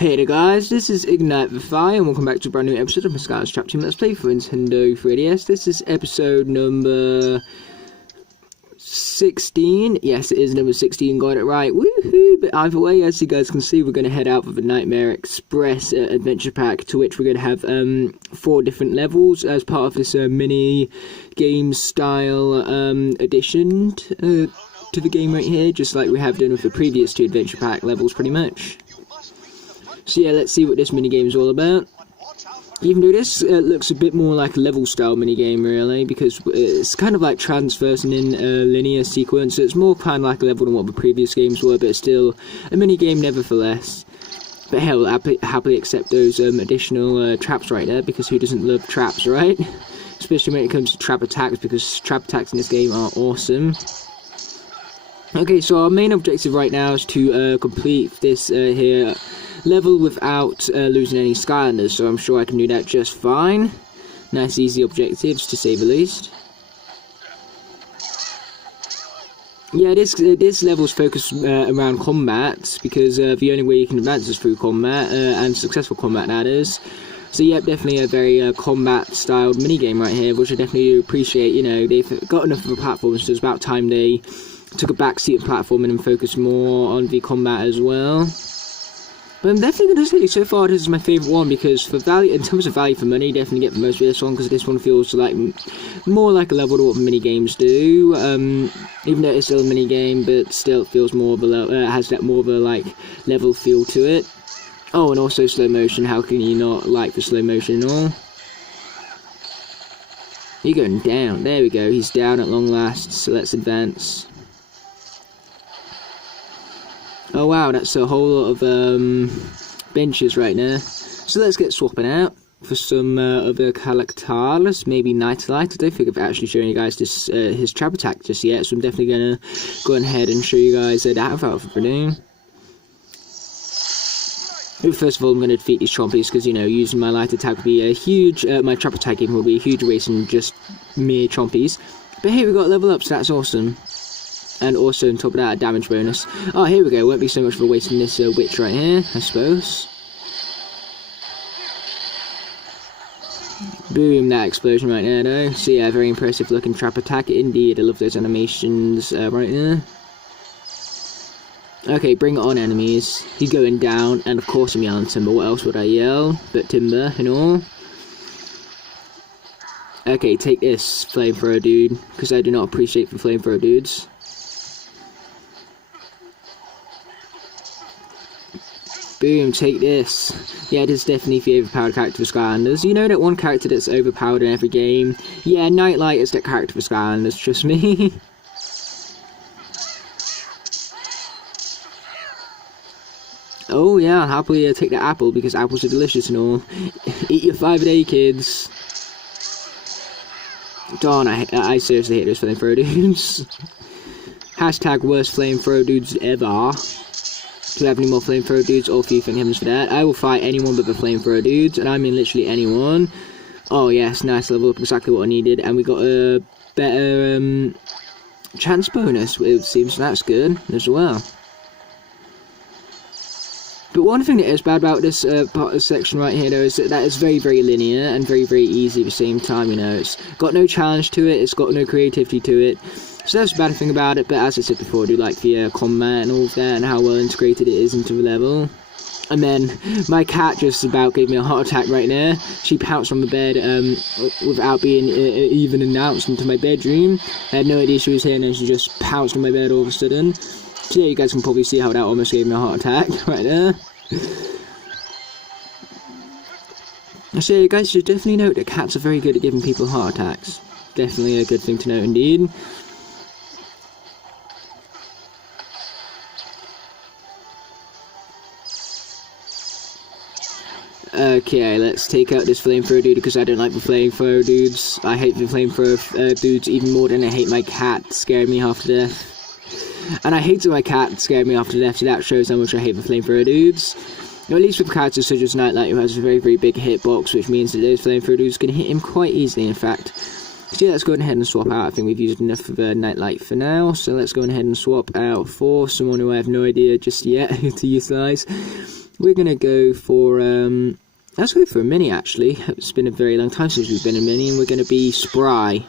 Hey there guys, this is Ignite the Fire and welcome back to a brand new episode of my Skylanders Chapter 2 Let's Play for Nintendo 3DS. This is episode number 16. Yes, it is number 16, got it right. Woohoo! But either way, as you guys can see, we're going to head out with the Nightmare Express adventure pack, to which we're going to have 4 different levels as part of this mini game style addition to the game right here, just like we have done with the previous 2 adventure pack levels pretty much. So yeah, let's see what this minigame is all about. Even though this looks a bit more like a level style minigame really, because it's kind of like transversing in a linear sequence, so it's more kind of like a level than what the previous games were, but it's still a minigame nevertheless. But hell, I'll happily accept those additional traps right there, because who doesn't love traps, right? Especially when it comes to trap attacks, because trap attacks in this game are awesome. Okay, so our main objective right now is to complete this here level without losing any Skylanders, so I'm sure I can do that just fine. Nice easy objectives to say the least. Yeah, this level's focused around combat, because the only way you can advance is through combat, and successful combat that is. So yeah, definitely a very combat-styled minigame right here, which I definitely appreciate. You know, they've got enough of a platform, so it's about time they took a backseat of platforming and focused more on the combat as well. But I'm definitely going to say, so far this is my favourite one, because for value, in terms of value for money, definitely get the most of this one, because this one feels like more like a level to what mini games do. Even though it's still a mini game, but still it feels more of a has that more of a like level feel to it. Oh, and also slow motion. How can you not like the slow motion and all? You're going down. There we go. He's down at long last. So let's advance. Oh wow, that's a whole lot of benches right there. So let's get swapping out for some other characters, maybe Nightlight. I don't think I've actually shown you guys this his trap attack just yet, so I'm definitely going to go ahead and show you guys that outfit for doing. First of all, I'm going to defeat these chompies, because, you know, using my light attack would be a huge, my trap attack even would be a huge waste in just mere chompies. But here we got level up, so that's awesome. And also, on top of that, a damage bonus. Oh, here we go. Won't be so much for wasting this witch right here, I suppose. Boom, that explosion right there, though. So yeah, very impressive looking trap attack. Indeed, I love those animations right there. Okay, bring it on, enemies. He's going down, and of course I'm yelling Timber. What else would I yell but Timber and all? Okay, take this, flamethrower dude, because I do not appreciate the flamethrower dudes. Boom, take this. Yeah, this is definitely the overpowered character for Skylanders. You know that one character that's overpowered in every game? Yeah, Nightlight is that character for Skylanders, trust me. Oh yeah, I'll happily take the apple, because apples are delicious and all. Eat your 5-a-day, kids. Darn, I seriously hate those flamethrower dudes. Hashtag worst flamethrower dudes ever. Do we have any more flamethrower dudes? All few thank heavens for that. I will fight anyone but the flamethrower dudes, and I mean literally anyone. Oh yes, nice level up, exactly what I needed, and we got a better chance bonus, it seems, so that's good as well. But one thing that is bad about this part of the section right here, though, is that it's very, very linear and very, very easy at the same time, you know. It's got no challenge to it, it's got no creativity to it. So that's the bad thing about it, but as I said before, I do like the combat and all of that, and how well integrated it is into the level. And then, my cat just about gave me a heart attack right there. She pounced on the bed without being even announced into my bedroom. I had no idea she was here, and then she just pounced on my bed all of a sudden. So yeah, you guys can probably see how that almost gave me a heart attack right there. So yeah, you guys should definitely note that cats are very good at giving people heart attacks. Definitely a good thing to note indeed. Okay, let's take out this flamethrower dude, because I don't like the flamethrower dudes. I hate the flamethrower dudes even more than I hate my cat scaring me half to death. And I hate that my cat scared me half to death, so that shows how much I hate the flamethrower dudes. Or at least with characters such as Nightlight, who has a very, very big hitbox, which means that those flamethrower dudes can hit him quite easily, in fact. So yeah, let's go ahead and swap out. I think we've used enough of Nightlight for now, so let's go ahead and swap out for someone who I have no idea just yet who to utilise. We're gonna go for let's go for a mini actually. It's been a very long time since we've been a mini, and we're gonna be spry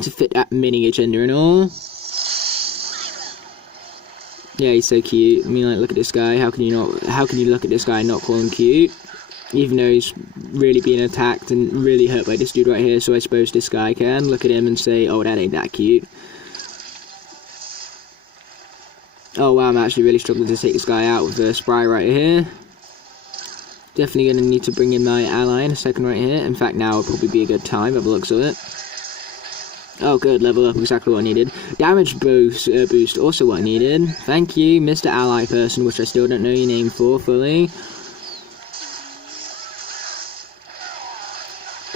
to fit that mini agenda and all. Yeah, he's so cute. I mean, like, look at this guy. How can you look at this guy and not call him cute? Even though he's really being attacked and really hurt by this dude right here, so I suppose this guy can look at him and say, oh, that ain't that cute. Oh wow, I'm actually really struggling to take this guy out with Spry right here. Definitely going to need to bring in my ally in a second right here. In fact, now would probably be a good time by the looks of it. Oh good, level up, exactly what I needed. Damage boost, also what I needed. Thank you, Mr. Ally person, which I still don't know your name for fully.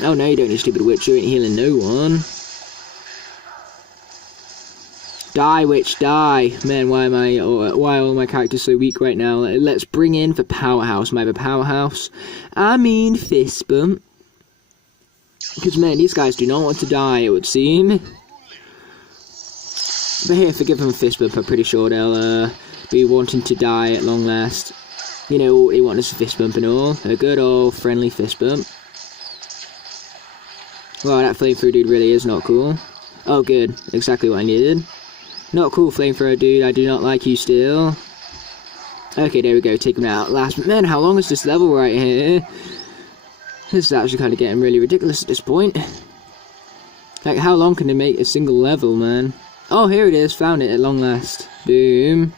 Oh no, you don't, you stupid witch, you ain't healing no one. Die, witch, die. Man, why are all my characters so weak right now? Let's bring in the powerhouse, my powerhouse. I mean fist bump. Because, man, these guys do not want to die, it would seem. But here, forgive them a fist bump, I'm pretty sure they'll be wanting to die at long last. You know, all they want is a fist bump and all. A good old friendly fist bump. Wow, that flamethrower dude really is not cool. Oh, good. Exactly what I needed. Not cool, flamethrower dude. I do not like you still. Okay, there we go. Take him out. Last. Man, how long is this level right here? This is actually kind of getting really ridiculous at this point. Like, how long can they make a single level, man? Oh, here it is. Found it at long last. Boom.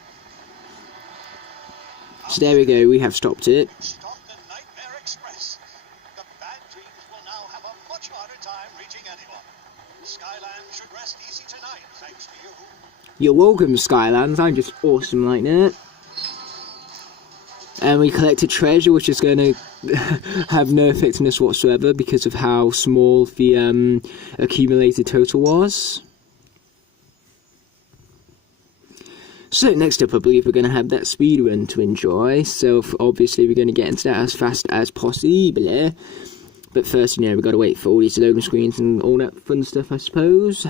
So there we go. We have stopped it. Stop the Nightmare Express. The bad dreams will now have a much harder time reaching anyone. Skyland should rest easy tonight, thanks to you. You're welcome, Skylands. I'm just awesome like that. And we collected treasure, which is going to have no effectiveness whatsoever because of how small the accumulated total was. So next up, I believe we're going to have that speed run to enjoy. So obviously we're going to get into that as fast as possible. But first, you know, we've got to wait for all these loading screens and all that fun stuff, I suppose.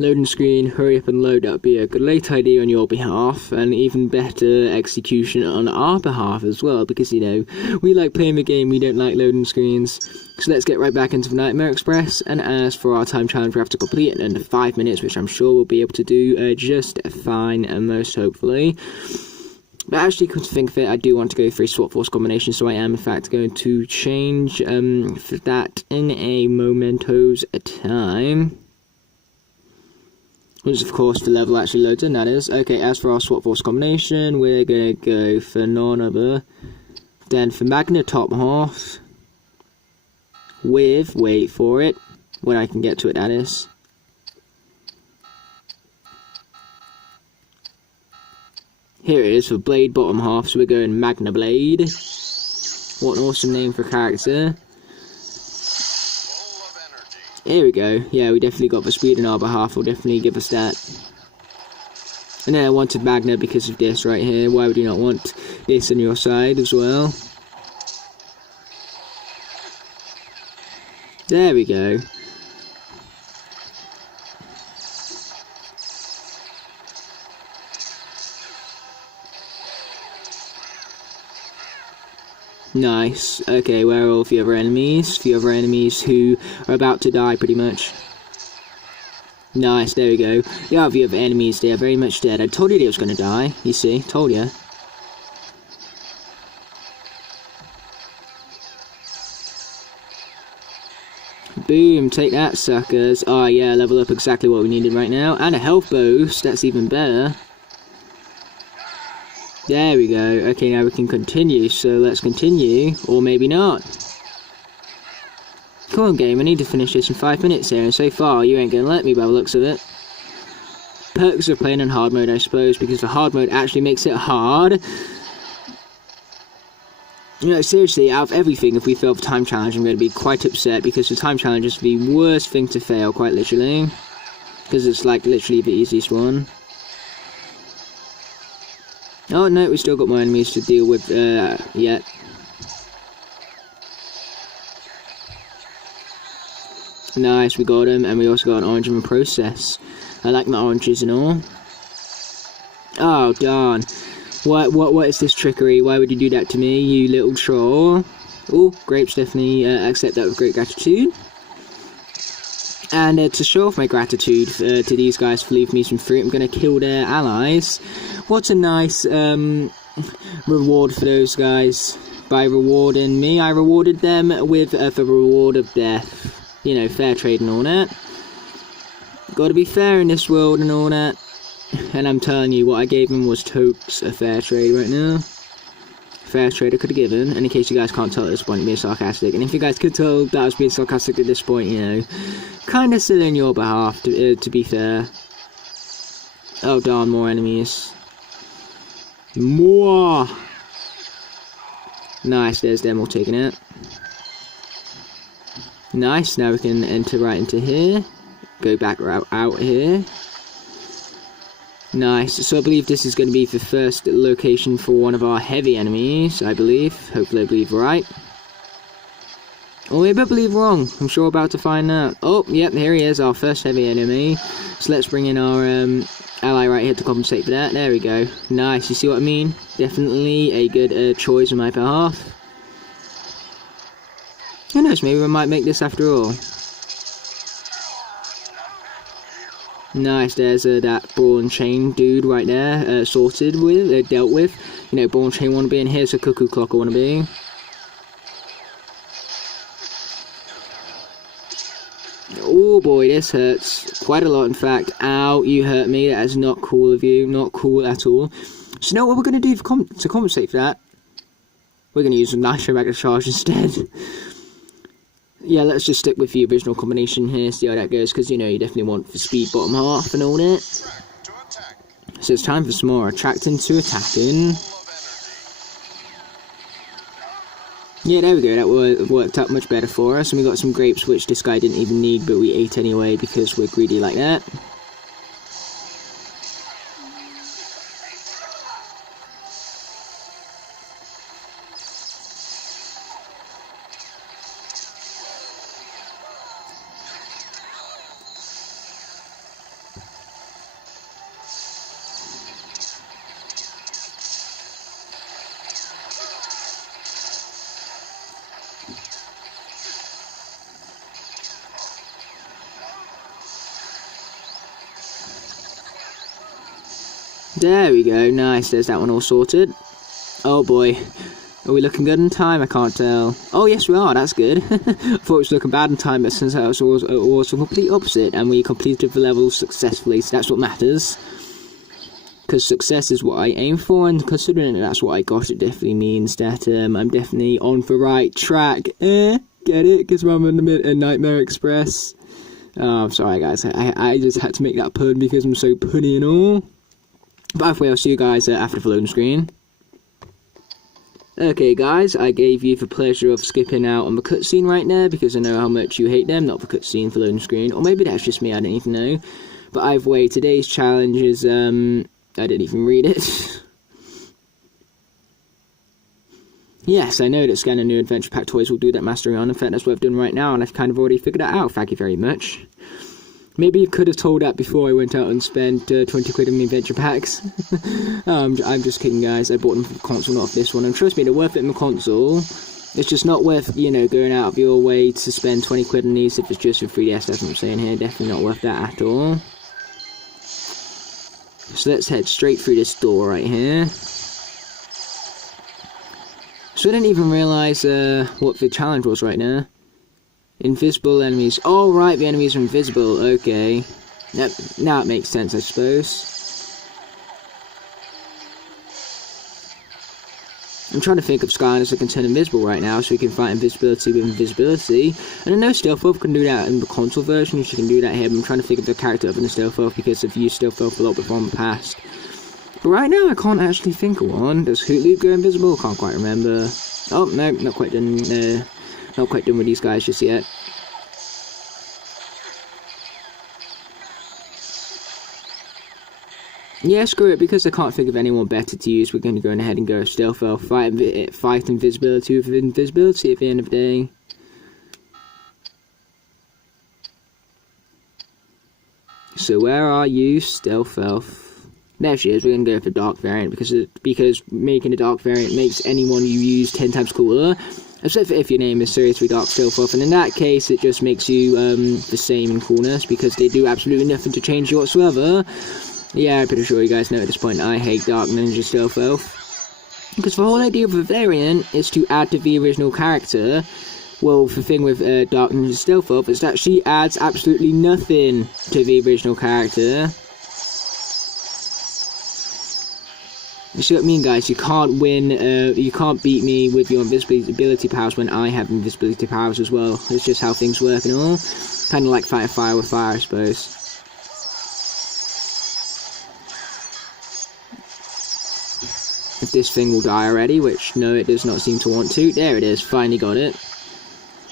Loading screen, hurry up and load. That would be a great idea on your behalf, and even better execution on our behalf as well, because, you know, we like playing the game, we don't like loading screens. So let's get right back into the Nightmare Express, and as for our time challenge, we have to complete it in under 5 minutes, which I'm sure we'll be able to do just fine, and most hopefully. But actually, come to think of it, I do want to go for a swap force combination, so I am in fact going to change for that in a momento's time. Which of course the level actually loads in, that is. Okay, as for our swap force combination, we're gonna go for none other than for Magna top half with, wait for it, when I can get to it, that is. Here it is for Blade bottom half, so we're going Magna Blade. What an awesome name for a character. Here we go. Yeah, we definitely got the speed in our behalf. Will definitely give us that. And then I wanted Magna because of this right here. Why would you not want this on your side as well? There we go. Nice. Okay, where are all the other enemies? The other enemies who are about to die, pretty much. Nice, there we go. Yeah, the other enemies, they are very much dead. I told you they was going to die, you see. Told you. Boom, take that, suckers. Oh yeah, level up exactly what we needed right now. And a health boost, that's even better. There we go. Okay, now we can continue, so let's continue. Or maybe not. Come on, game, I need to finish this in 5 minutes here, and so far, you ain't gonna let me by the looks of it. Perks of playing in hard mode, I suppose, because the hard mode actually makes it hard. You know, seriously, out of everything, if we fail the time challenge, I'm going to be quite upset, because the time challenge is the worst thing to fail, quite literally. Because it's, like, literally the easiest one. Oh no, we still got more enemies to deal with yet. Nice, we got him, and we also got an orange in the process. I like my oranges and all. Oh, darn. What is this trickery? Why would you do that to me, you little troll? Oh, grapes, definitely accept that with great gratitude. And to show off my gratitude to these guys for leaving me some fruit, I'm going to kill their allies. What a nice reward for those guys. By rewarding me, I rewarded them with the reward of death. You know, fair trade and all that. Gotta be fair in this world and all that. And I'm telling you, what I gave them was totes a fair trade right now. Fair trade I could have given. And in case you guys can't tell at this point, I'm being sarcastic. And if you guys could tell that I was being sarcastic at this point, you know, kind of still in your behalf, to be fair. Oh darn, more enemies. More! Nice, there's them all taking it. Nice, now we can enter right into here. Go back out here. Nice, so I believe this is going to be the first location for one of our heavy enemies, I believe. Hopefully I believe right. Or maybe I believe wrong. I'm sure about to find out. Oh, yep, here he is, our first heavy enemy. So let's bring in our ally right here to compensate for that. There we go. Nice, you see what I mean? Definitely a good choice on my behalf. Who knows, maybe we might make this after all. Nice, there's that ball and chain dude right there, sorted with, dealt with. You know, ball and chain wannabe, and here's a cuckoo clock wannabe. Oh boy, this hurts quite a lot, in fact. Ow, you hurt me. That is not cool of you. Not cool at all. So, you know what we're going to do to compensate for that? We're going to use a nitro magnet charge instead. Yeah, let's just stick with the original combination here, see how that goes, because, you know, you definitely want the speed bottom half and all that. So it's time for some more attracting to attacking. Yeah, there we go, that worked out much better for us, and we got some grapes, which this guy didn't even need, but we ate anyway, because we're greedy like that. There we go, nice, there's that one all sorted. Oh boy, are we looking good in time? I can't tell. Oh yes we are, that's good. I thought it was looking bad in time, but since it was the complete opposite, and we completed the level successfully, so that's what matters. Because success is what I aim for, and considering that's what I got, it definitely means that I'm definitely on the right track. Get it? Because I'm in the Nightmare Express. Oh, I'm sorry guys, I just had to make that pun because I'm so punny and all. But either way, I'll see you guys after the loading screen. Okay guys, I gave you the pleasure of skipping out on the cutscene right there, because I know how much you hate them, not the cutscene for loading screen, or maybe that's just me, I don't even know. But either way, today's challenge is, I didn't even read it. Yes, I know that scanning new adventure pack toys will do that mastering on, in fact that's what I've done right now, and I've kind of already figured that out, thank you very much. Maybe you could have told that before I went out and spent 20 quid on the adventure packs. I'm just kidding guys, I bought them for the console, not for this one, and trust me, they're worth it in the console. It's just not worth, you know, going out of your way to spend 20 quid on these if it's just for 3DS, that's what I'm saying here, definitely not worth that at all. So let's head straight through this door right here. So I didn't even realise what the challenge was right now. Invisible enemies. Oh, right, the enemies are invisible. Okay. Yep, now it makes sense, I suppose. I'm trying to think of Skylanders that can turn invisible right now, so we can fight invisibility with invisibility. And I know Stealth Elf can do that in the console version, so you can do that here, but I'm trying to think of the character other than Stealth Elf, because I've used Stealth Elf a lot before in the past. But right now, I can't actually think of one. Does Hoot Loop go invisible? Can't quite remember. Oh, no, not quite done. Not quite done with these guys just yet. Yeah, screw it, because I can't think of anyone better to use, we're going to go ahead and go Stealth Elf, fight invisibility with invisibility at the end of the day. So where are you, Stealth Elf? There she is. We're going to go for Dark variant because making a Dark variant makes anyone you use 10 times cooler. Except for if your name is seriously Dark Stealth Elf, and in that case it just makes you the same in coolness because they do absolutely nothing to change you whatsoever. Yeah, I'm pretty sure you guys know at this point I hate Dark Ninja Stealth Elf. Because the whole idea of a variant is to add to the original character. Well, the thing with Dark Ninja Stealth Elf is that she adds absolutely nothing to the original character. You see what I mean, guys? You can't win, you can't beat me with your invisibility powers when I have invisibility powers as well. It's just how things work and all. Kind of like fighting fire with fire, I suppose. If this thing will die already, which, no, it does not seem to want to. There it is, finally got it.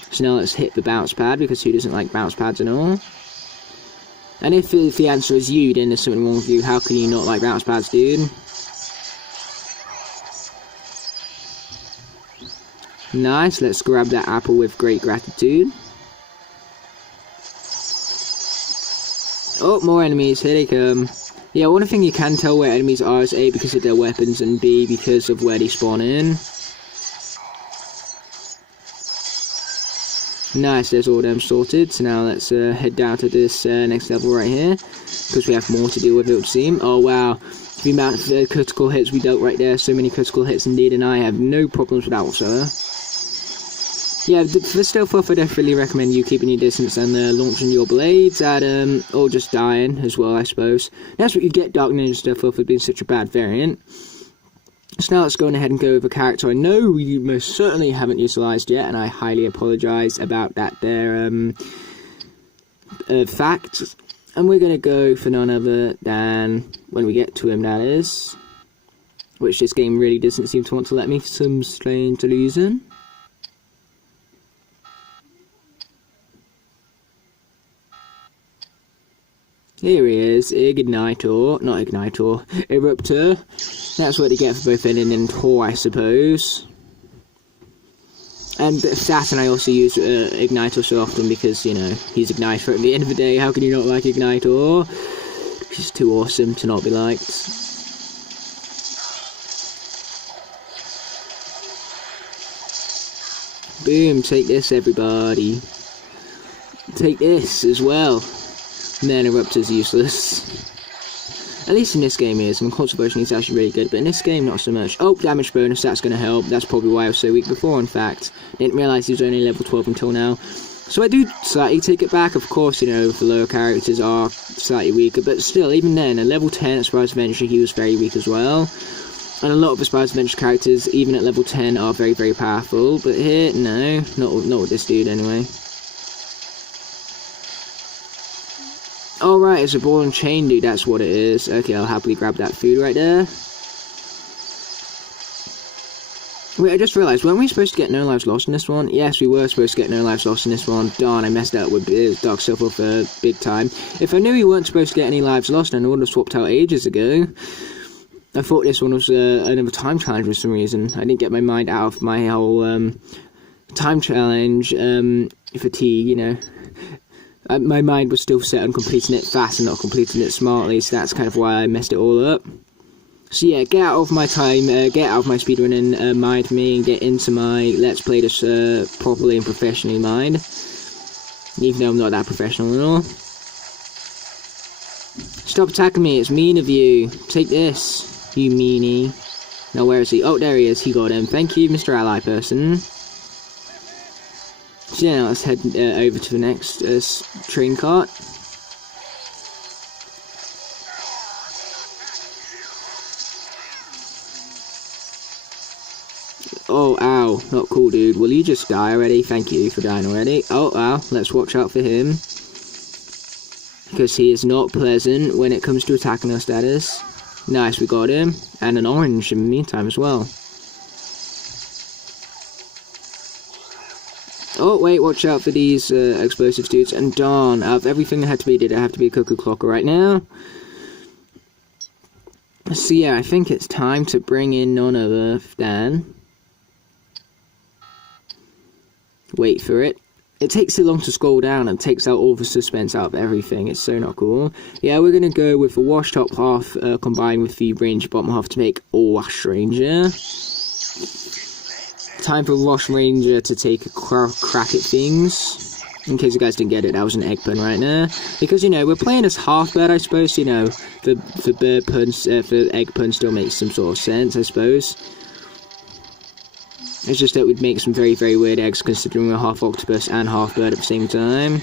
So now let's hit the bounce pad, because who doesn't like bounce pads and all? And if the answer is you, then there's something wrong with you. How can you not like bounce pads, dude? Nice, let's grab that apple with great gratitude. Oh, more enemies, here they come. Yeah, one thing you can tell where enemies are is A, because of their weapons, and B, because of where they spawn in. Nice, there's all them sorted. So now let's head down to this next level right here, because we have more to deal with, it would seem. Oh wow, the amount of critical hits we dealt right there, so many critical hits indeed, and I have no problems with that whatsoever. Yeah, for Stealth Elf, I definitely recommend you keeping your distance and launching your blades at, or just dying as well, I suppose. That's what you get Dark Ninja Stealth Elf for being such a bad variant. So now let's go ahead and go over a character I know you most certainly haven't utilised yet, and I highly apologise about that there, fact. And we're going to go for none other than, when we get to him that is, which this game really doesn't seem to want to let me for some strange reason. Here he is, Ignitor, not Ignitor, Eruptor. That's what they get for both N and Tor, I suppose. And that, and I also use Ignitor so often because, you know, he's Ignitor at the end of the day. How can you not like Ignitor? He's too awesome to not be liked. Boom, take this everybody. Take this as well. Man, Eruptor's useless. At least in this game he is. In the console version he's actually really good, but in this game not so much. Oh, damage bonus, that's going to help. That's probably why I was so weak before, in fact. Didn't realise he was only level 12 until now. So I do slightly take it back. Of course, you know, the lower characters are slightly weaker, but still, even then, at level 10 at Surprise Adventure he was very weak as well. And a lot of the Surprise Adventure characters, even at level 10, are very, very powerful. But here, no, not with this dude anyway. Oh right, it's a ball and chain dude, that's what it is. Okay, I'll happily grab that food right there. Wait, I just realised, weren't we supposed to get no lives lost in this one? Yes, we were supposed to get no lives lost in this one. Darn, I messed up with Dark Stealth Elf big time. If I knew we weren't supposed to get any lives lost, then I would have swapped out ages ago. I thought this one was another time challenge for some reason. I didn't get my mind out of my whole time challenge fatigue, you know. My mind was still set on completing it fast and not completing it smartly, so that's kind of why I messed it all up. So yeah, get out of my time, get out of my speedrunning mind for me and get into my let's play this properly and professionally mind. Even though I'm not that professional at all. Stop attacking me, it's mean of you. Take this, you meanie. Now where is he? Oh, there he is, he got him. Thank you, Mr. Ally person. So yeah, let's head over to the next train cart. Oh, ow. Not cool, dude. Will you just die already? Thank you for dying already. Oh, ow. Let's watch out for him. Because he is not pleasant when it comes to attacking us, that is. Nice, we got him. And an orange in the meantime as well. Oh, wait, watch out for these explosives, dudes. And darn, out of everything that had to be, did it have to be a Cuckoo Clocker right now? So yeah, I think it's time to bring in none other than... Wait for it. it takes too long to scroll down and takes out all the suspense out of everything. It's so not cool. Yeah, we're going to go with the wash top half combined with the range bottom half to make Wash Ranger. Time for Wash Ranger to take a crack at things. In case you guys didn't get it, that was an egg pun right there. Because, you know, we're playing as half bird, I suppose. You know, the bird pun, the egg pun still makes some sort of sense, I suppose. It's just that we'd make some very, very weird eggs considering we're half octopus and half bird at the same time.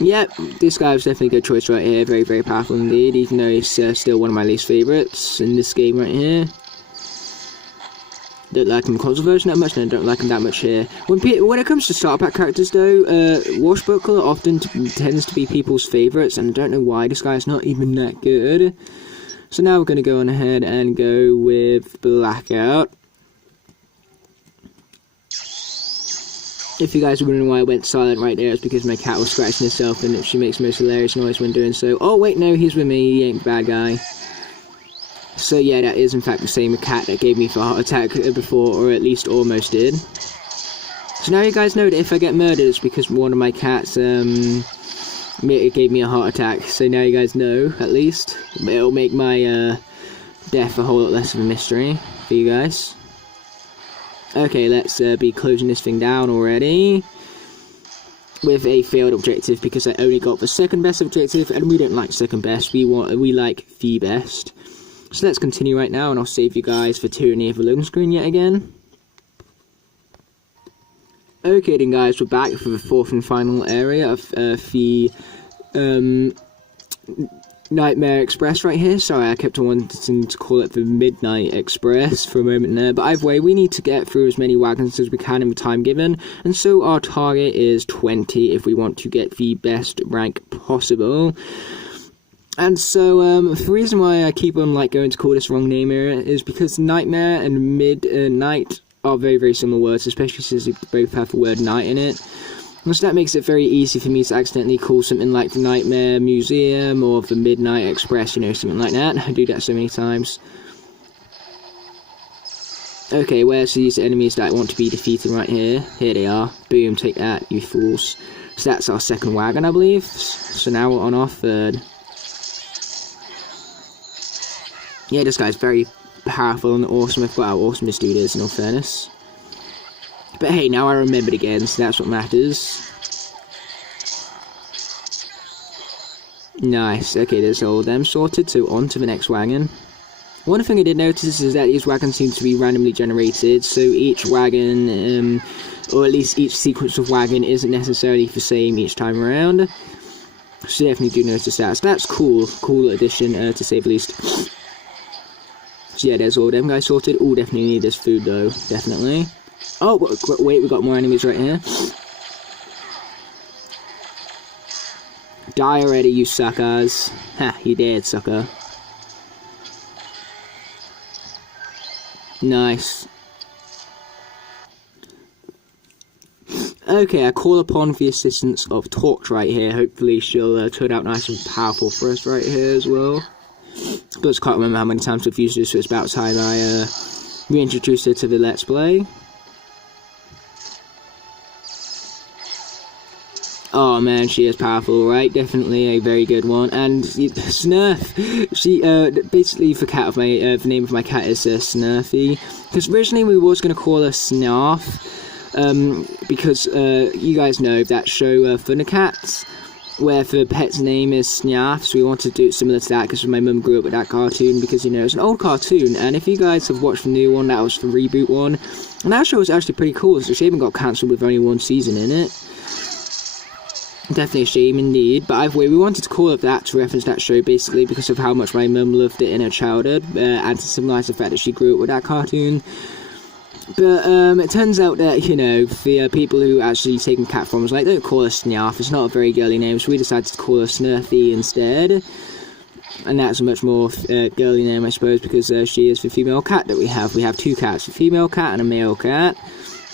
Yep, this guy was definitely a good choice right here. Very, very powerful indeed, even though he's still one of my least favourites in this game right here. Don't like him in console version that much, and I don't like him that much here. When it comes to starter pack characters though, Washbuckler often tends to be people's favourites, and I don't know why this guy's not even that good. So now we're going to go on ahead and go with Blackout. If you guys are wondering why I went silent right there, it's because my cat was scratching herself and she makes the most hilarious noise when doing so. Oh wait, no, he's with me, he ain't the bad guy. So yeah, that is in fact the same cat that gave me the heart attack before, or at least almost did. So now you guys know that if I get murdered, it's because one of my cats it gave me a heart attack. So now you guys know, at least. It'll make my death a whole lot less of a mystery for you guys. Okay, let's be closing this thing down already. With a failed objective, because I only got the second best objective, and we don't like second best, we like the best. So let's continue right now, and I'll save you guys for Tyranny of the loading screen yet again. Okay then guys, we're back for the fourth and final area of the Nightmare Express right here. Sorry, I kept wanting to call it the Midnight Express for a moment there, but either way, we need to get through as many wagons as we can in the time given, and so our target is 20 if we want to get the best rank possible. And so, the reason why I keep on going to call this wrong name area is because Nightmare and Midnight are very, very similar words, especially since they both have the word night in it. And so that makes it very easy for me to accidentally call something like the Nightmare Museum or the Midnight Express, you know, something like that. I do that so many times. Okay, where's these enemies that I want to be defeated right here? Here they are. Boom, take that, you fools. So that's our second wagon, I believe. So now we're on our third. Yeah, this guy's very powerful and awesome. I forgot how awesome this dude is, in all fairness. But hey, now I remembered again, so that's what matters. Nice. Okay, there's all of them sorted, so on to the next wagon. One thing I did notice is that these wagons seem to be randomly generated, so each wagon, or at least each sequence of wagon, isn't necessarily the same each time around. So definitely do notice that. So that's cool. Cool addition, to say the least. So yeah, there's all them guys sorted. Oh, definitely need this food though, definitely. Oh, wait, we got more enemies right here. Die already, you suckers. Ha, you dead, sucker. Nice. Okay, I call upon the assistance of Torch right here. Hopefully she'll turn out nice and powerful for us right here as well. But I can't remember how many times I've used this, so it's about time I reintroduce her to the Let's Play. Oh man, she is powerful, right? Definitely a very good one. And Snurf, she basically the name of my cat is Snurfy. Because originally we was gonna call her Snarf, because you guys know that show Thundercats, where the pet's name is Snarf, so we wanted to do it similar to that because my mum grew up with that cartoon, because, you know, it's an old cartoon, and if you guys have watched the new one, that was the reboot one, and that show was actually pretty cool, so she even got cancelled with only one season in it. Definitely a shame indeed, but either way, we wanted to call it that to reference that show, basically, because of how much my mum loved it in her childhood, and to symbolise the fact that she grew up with that cartoon. But it turns out that, you know, the people who actually taken cat forms, don't call her Snarf, it's not a very girly name, so we decided to call her Snurfy instead. And that's a much more girly name, I suppose, because she is the female cat that we have. We have two cats, a female cat and a male cat.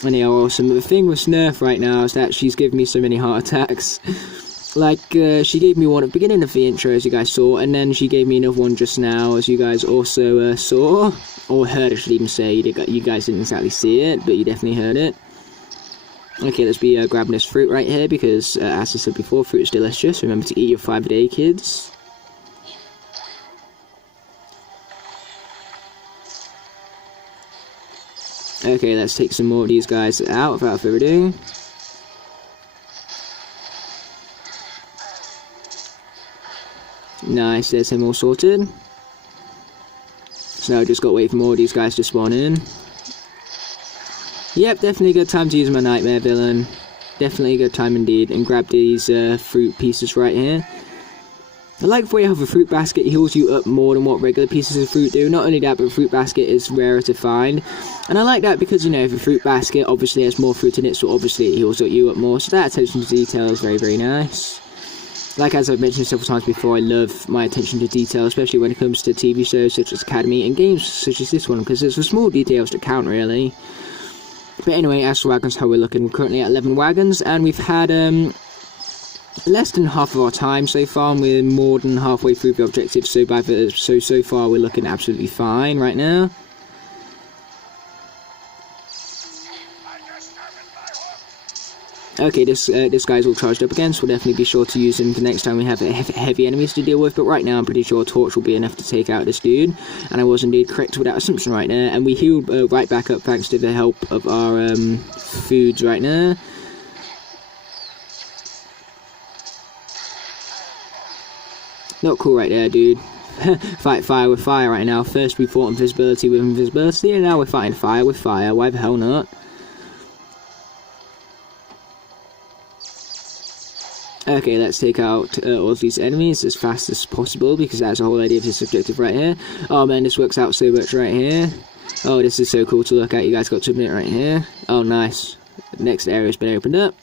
And they are awesome. But the thing with Snurf right now is that she's giving me so many heart attacks. Like, she gave me one at the beginning of the intro, as you guys saw, and then she gave me another one just now, as you guys also saw, or heard, I should even say. You guys didn't exactly see it, but you definitely heard it. Okay, let's be grabbing this fruit right here, because, as I said before, fruit is delicious. Remember to eat your 5-a-day, kids. Okay, let's take some more of these guys out, without further ado. Nice, there's him all sorted. So now I just got to wait for more of these guys to spawn in. Yep, definitely a good time to use my Nightmare Villain. Definitely a good time indeed. And grab these fruit pieces right here. I like the way you have a fruit basket heals you up more than what regular pieces of fruit do. Not only that, but a fruit basket is rarer to find. And I like that because, you know, the fruit basket obviously has more fruit in it, so obviously it heals you up more. So that attention to detail is very, very nice. Like, as I've mentioned several times before, I love my attention to detail, especially when it comes to TV shows such as Academy and games such as this one, because it's the small details that count, really. But anyway, as for wagons, how we're looking, we're currently at 11 wagons, and we've had less than half of our time so far, and we're more than halfway through the objective, so so far we're looking absolutely fine right now. Okay, this guy's all charged up again, so we'll definitely be sure to use him the next time we have heavy enemies to deal with, but right now I'm pretty sure a torch will be enough to take out this dude, and I was indeed correct with that assumption right there, and we healed right back up thanks to the help of our foods right now. Not cool right there, dude. Fight fire with fire right now. First we fought invisibility with invisibility, and now we're fighting fire with fire. Why the hell not? Okay, let's take out all of these enemies as fast as possible, because that's the whole idea of this objective right here. Oh man, this works out so much right here. Oh, this is so cool to look at. You guys got to admit right here. Oh, nice. The next area has been opened up.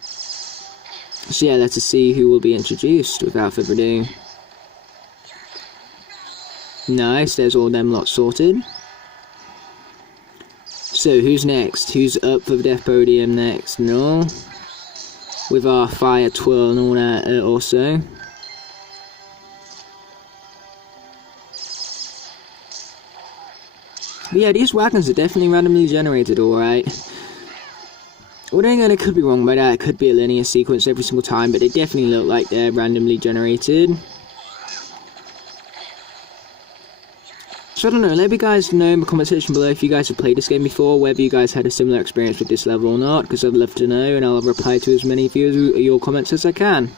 So yeah, let's see who will be introduced without further ado. Nice, there's all them lots sorted. So, who's next? Who's up for the death podium next? No. With our fire twirl and all that also. But yeah, these wagons are definitely randomly generated, alright. Well, then again, I could be wrong by that. It could be a linear sequence every single time, but they definitely look like they're randomly generated. So I don't know, let me guys know in the comment section below if you guys have played this game before, whether you guys had a similar experience with this level or not, because I'd love to know, and I'll reply to as many of your comments as I can.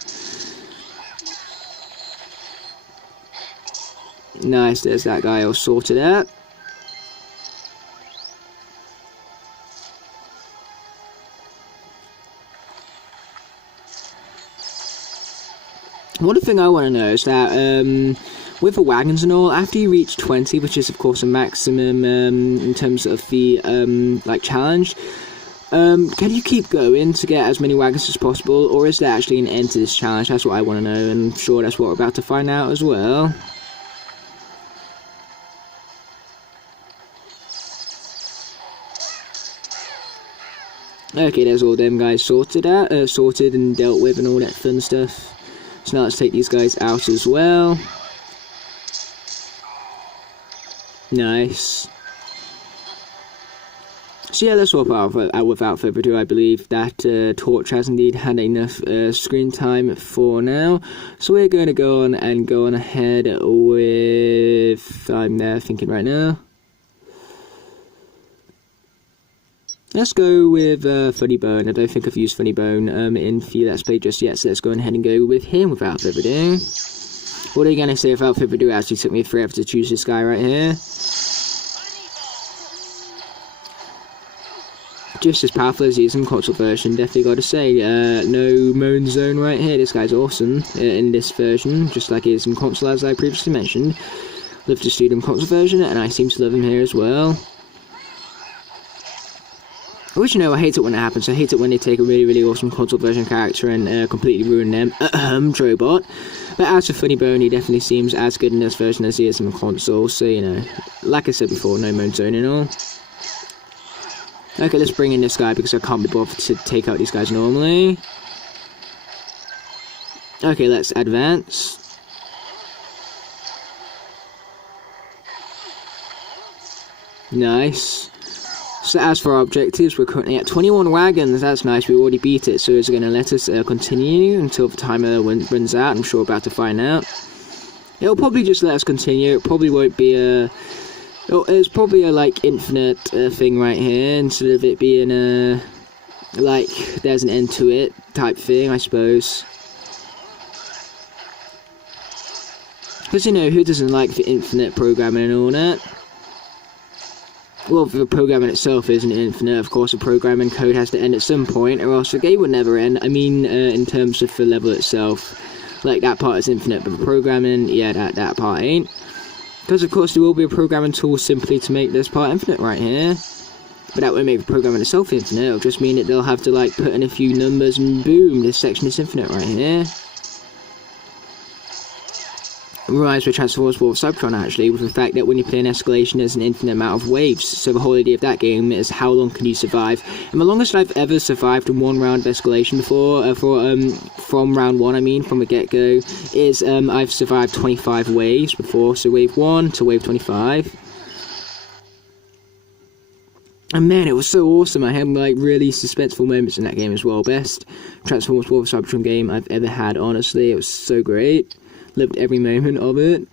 Nice, there's that guy all sorted out. One thing I want to know is that, with the wagons and all, after you reach 20, which is of course a maximum in terms of the like challenge, can you keep going to get as many wagons as possible, or is there actually an end to this challenge? That's what I want to know, and I'm sure that's what we're about to find out as well. Okay, there's all them guys sorted and dealt with and all that fun stuff. So now let's take these guys out as well. Nice. So yeah, let's swap out without further ado. I believe that Torch has indeed had enough screen time for now. So we're going to go on ahead with... I'm there thinking right now. Let's go with Funny Bone. I don't think I've used Funny Bone in the Let's Play just yet, so let's go ahead and go with him without further ado. What are you going to say without further ado? It actually took me forever to choose this guy right here. Just as powerful as he is in console version, definitely got to say. No moan zone right here. This guy's awesome in this version, just like he is in console, as I previously mentioned. Love to see him in console version, and I seem to love him here as well. Which, you know, I hate it when it happens. I hate it when they take a really, really awesome console version character and completely ruin them. Drobot. But as for Funny Bone, he definitely seems as good in this version as he is in the console. So, you know, like I said before, no moan zone and all. Okay, let's bring in this guy because I can't be bothered to take out these guys normally. Okay, let's advance. Nice. So as for our objectives, we're currently at 21 wagons. That's nice, we already beat it, so it's going to let us continue until the timer runs out. I'm sure we're about to find out. It'll probably just let us continue. It probably won't be a... It's probably a, like, infinite thing right here, instead of it being a... like, there's an end to it type thing, I suppose. Because, you know, who doesn't like the infinite programming and all that? Well, the programming itself isn't infinite. Of course, the programming code has to end at some point, or else the game would never end. I mean, in terms of the level itself, like, that part is infinite, but the programming, yeah, that part ain't. Because, of course, there will be a programming tool simply to make this part infinite right here. But that won't make the programming itself infinite. It'll just mean that they'll have to, like, put in a few numbers and boom, this section is infinite right here. Rise with Transformers War of Cybertron, actually, with the fact that when you play an escalation, there's an infinite amount of waves. So the whole idea of that game is how long can you survive. And the longest I've ever survived in one round of escalation before, from round 1, I mean, from the get-go, is I've survived 25 waves before. So wave 1 to wave 25. And man, it was so awesome. I had, like, really suspenseful moments in that game as well. Best Transformers War of Cybertron game I've ever had, honestly. It was so great. Lived every moment of it.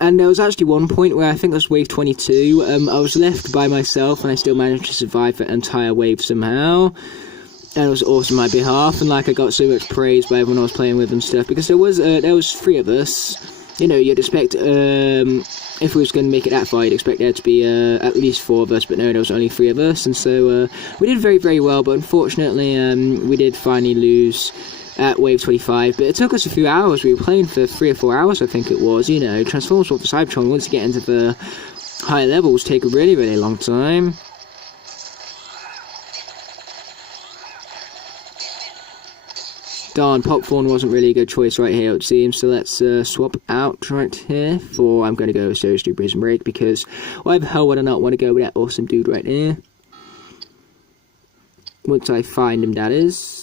And there was actually one point where I think it was wave 22. I was left by myself and I still managed to survive that entire wave somehow. And it was awesome on my behalf. And like I got so much praise by everyone I was playing with and stuff. Because there was 3 of us. You know, you'd expect, if we was going to make it that far, you'd expect there to be at least 4 of us. But no, there was only 3 of us. And so we did very, very well. But unfortunately, we did finally lose at wave 25, but it took us a few hours. We were playing for 3 or 4 hours, I think it was. You know, Transformers War for Cybertron, once you get into the higher levels, take a really, really long time. Darn, Popcorn wasn't really a good choice right here, it seems, so let's swap out right here for... I'm going to go seriously Prison Break, because why the hell would I not want to go with that awesome dude right there? Once I find him, that is.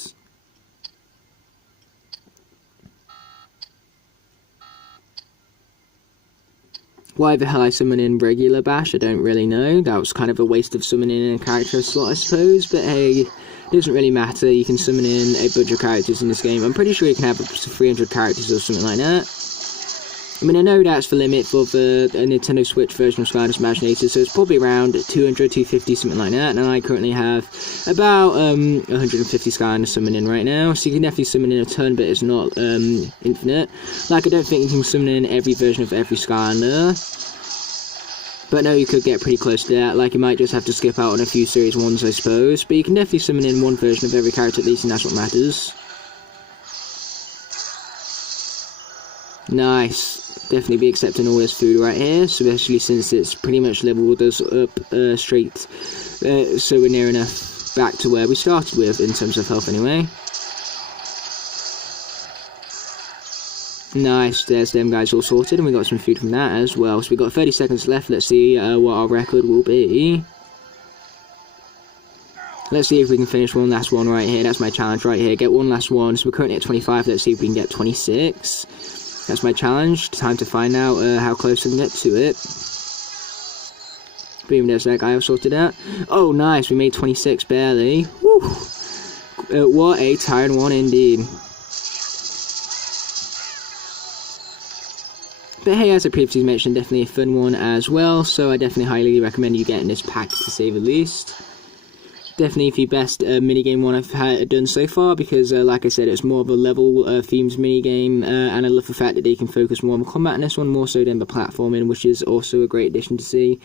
Why the hell I summon in regular Bash, I don't really know. That was kind of a waste of summoning in a character slot, I suppose. But hey, it doesn't really matter. You can summon in a bunch of characters in this game. I'm pretty sure you can have up to 300 characters or something like that. I mean, I know that's the limit for the Nintendo Switch version of Skylanders Imaginator, so it's probably around 200, 250, something like that. And I currently have about 150 Skylanders summoned in right now, so you can definitely summon in a ton, but it's not infinite. Like, I don't think you can summon in every version of every Skylander, but no, you could get pretty close to that. Like, you might just have to skip out on a few Series 1s, I suppose, but you can definitely summon in one version of every character at least, and that's what matters. Nice. Definitely be accepting all this food right here, especially since it's pretty much leveled us up straight, so we're near enough back to where we started with in terms of health anyway. Nice, there's them guys all sorted, and we got some food from that as well. So we got 30 seconds left. Let's see what our record will be. Let's see if we can finish one last one right here. That's my challenge right here. Get one last one. So we're currently at 25. Let's see if we can get 26. That's my challenge. Time to find out how close I can get to it. Boom, there's that guy I've sorted out. Oh, nice. We made 26, barely. Woo! What a tired one indeed. But hey, as I previously mentioned, definitely a fun one as well. So I definitely highly recommend you getting this pack, to say the least. Definitely the best minigame one I've done so far, because like I said, it's more of a level themed minigame, and I love the fact that they can focus more on combat in this one, more so than the platforming, which is also a great addition to see.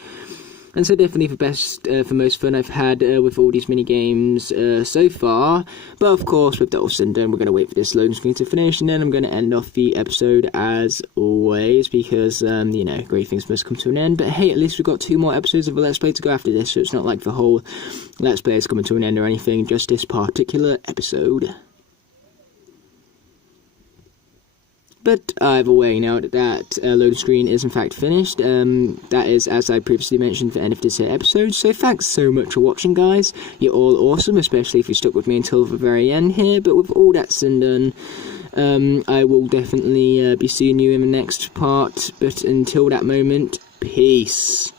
And so definitely the best, for most fun I've had with all these mini-games so far. But of course, with that all said and done, we're going to wait for this loading screen to finish, and then I'm going to end off the episode as always, because, you know, great things must come to an end. But hey, at least we've got 2 more episodes of a Let's Play to go after this, so it's not like the whole Let's Play is coming to an end or anything, just this particular episode. But either way, now that loading screen is in fact finished, that is, as I previously mentioned, the end of this episode. So thanks so much for watching, guys. You're all awesome, especially if you stuck with me until the very end here. But with all that said and done, I will definitely be seeing you in the next part. But until that moment, peace.